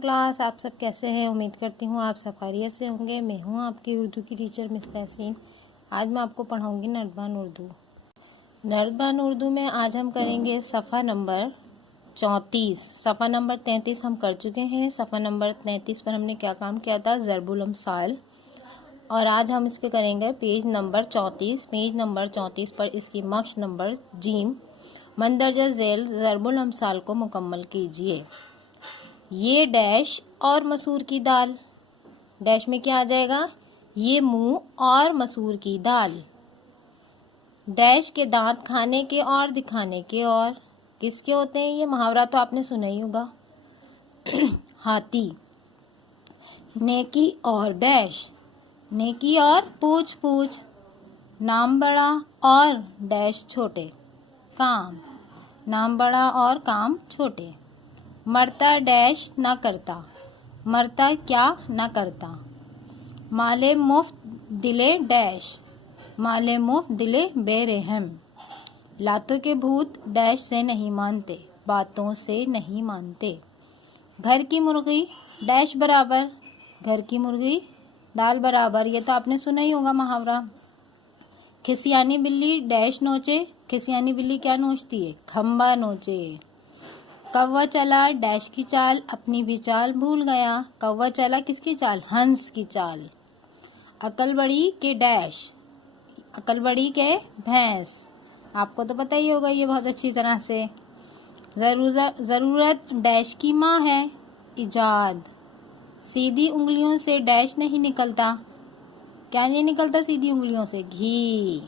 Class, आप सब कैसे हैं? उम्मीद करती हूँ आप सब खैरियत से होंगे। मैं हूँ आपकी उर्दू की टीचर मिस तहसीन। आज मैं आपको पढ़ाऊँगी नर्दबान उर्दू। नर्दबान उर्दू में आज हम करेंगे सफ़ा नंबर 34। सफ़ा नंबर 33 हम कर चुके हैं। सफ़ा नंबर 33 पर हमने क्या काम किया था? ज़रबुल अम्साल। और आज हम इसके करेंगे पेज नंबर 34। पेज नंबर 34 पर इसकी मक्श नंबर जीम मंदरजा झेल ज़रबुल अम्साल को मुकम्मल कीजिए। ये डैश और मसूर की दाल। डैश में क्या आ जाएगा? ये मूंग और मसूर की दाल। डैश के दांत खाने के और दिखाने के और किसके होते हैं? ये मुहावरा तो आपने सुना ही होगा। हाथी। नेकी और डैश। नेकी और पूछ पूछ। नाम बड़ा और डैश छोटे। काम। नाम बड़ा और काम छोटे। मरता डैश ना करता। मरता क्या ना करता। माले मुफ्त दिले डैश। माले मुफ्त दिले बेरहम। लातों के भूत डैश से नहीं मानते। बातों से नहीं मानते। घर की मुर्गी डैश बराबर। घर की मुर्गी दाल बराबर। ये तो आपने सुना ही होगा मुहावरा। खिसियानी बिल्ली डैश नोचे। खिसियानी बिल्ली क्या नोचती है? खंबा नोचे। कौवा चला डैश की चाल, अपनी भी चाल भूल गया। कौवा चला किसकी चाल? हंस की चाल। अकल बड़ी के डैश। अकल बड़ी के भैंस। आपको तो पता ही होगा ये बहुत अच्छी तरह से। ज़रूरत डैश की माँ है। इजाद। सीधी उंगलियों से डैश नहीं निकलता। क्या नहीं निकलता सीधी उंगलियों से? घी।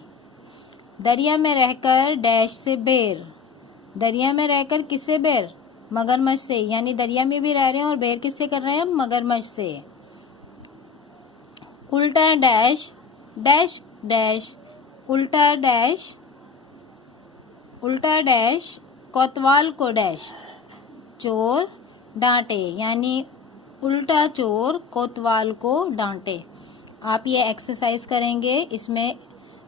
दरिया में रहकर डैश से बेर। दरिया में रहकर किससे बेर? मगरमच्छ से। यानी दरिया में भी रह रहे हैं और बेर किससे कर रहे हैं? मगरमच्छ से। उल्टा डैश डैश डैश। उल्टा डैश। उल्टा डैश कोतवाल को डैश चोर डांटे। यानी उल्टा चोर कोतवाल को डांटे। आप ये एक्सरसाइज करेंगे। इसमें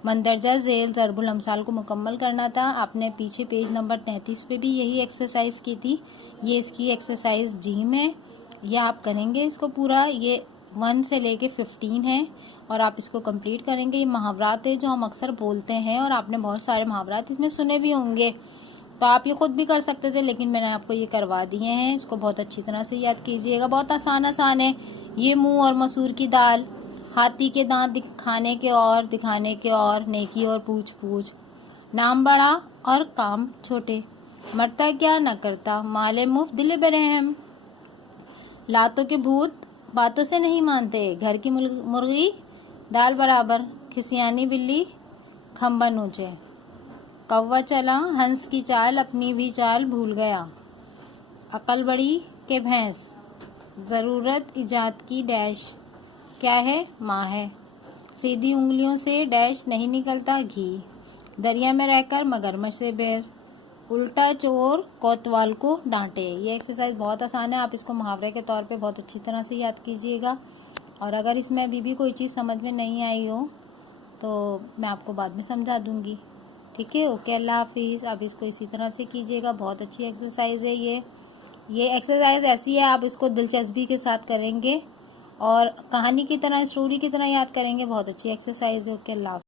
मंदरजा झेल ज़रबुल अम्साल को मुकम्मल करना था। आपने पीछे पेज नंबर 33 पे भी यही एक्सरसाइज की थी। ये इसकी एक्सरसाइज जीम है। ये आप करेंगे इसको पूरा। ये 1 से लेके 15 है और आप इसको कंप्लीट करेंगे। ये मुहावरात है जो हम अक्सर बोलते हैं और आपने बहुत सारे मुहावरात इसमें सुने भी होंगे, तो आप ये खुद भी कर सकते थे, लेकिन मैंने आपको ये करवा दिए हैं। इसको बहुत अच्छी तरह से याद कीजिएगा। बहुत आसान आसान है। ये मूंग और मसूर की दाल। हाथी के दांत खाने के और दिखाने के और नेकी और पूछ पूछ। नाम बड़ा और काम छोटे। मरता क्या न करता। माले मुफ्त दिले बेरहम। लातों के भूत बातों से नहीं मानते। घर की मुर्गी दाल बराबर। खिसियानी बिल्ली खंबा नोचे। कौवा चला हंस की चाल, अपनी भी चाल भूल गया। अकल बड़ी के भैंस। ज़रूरत इजाद की डैश क्या है? माँ है। सीधी उंगलियों से डैश नहीं निकलता। घी। दरिया में रहकर मगरमच्छ से बेर। उल्टा चोर कोतवाल को डांटे। ये एक्सरसाइज बहुत आसान है। आप इसको मुहावरे के तौर पे बहुत अच्छी तरह से याद कीजिएगा। और अगर इसमें अभी भी कोई चीज़ समझ में नहीं आई हो तो मैं आपको बाद में समझा दूंगी। ठीक है? ओके, अल्लाह हाफिज़। आप इसको इसी तरह से कीजिएगा। बहुत अच्छी एक्सरसाइज है ये एक्सरसाइज ऐसी है, आप इसको दिलचस्पी के साथ करेंगे और कहानी की तरह, स्टोरी की तरह याद करेंगे। बहुत अच्छी एक्सरसाइज है। ओके, अल्लाह हाफिज़।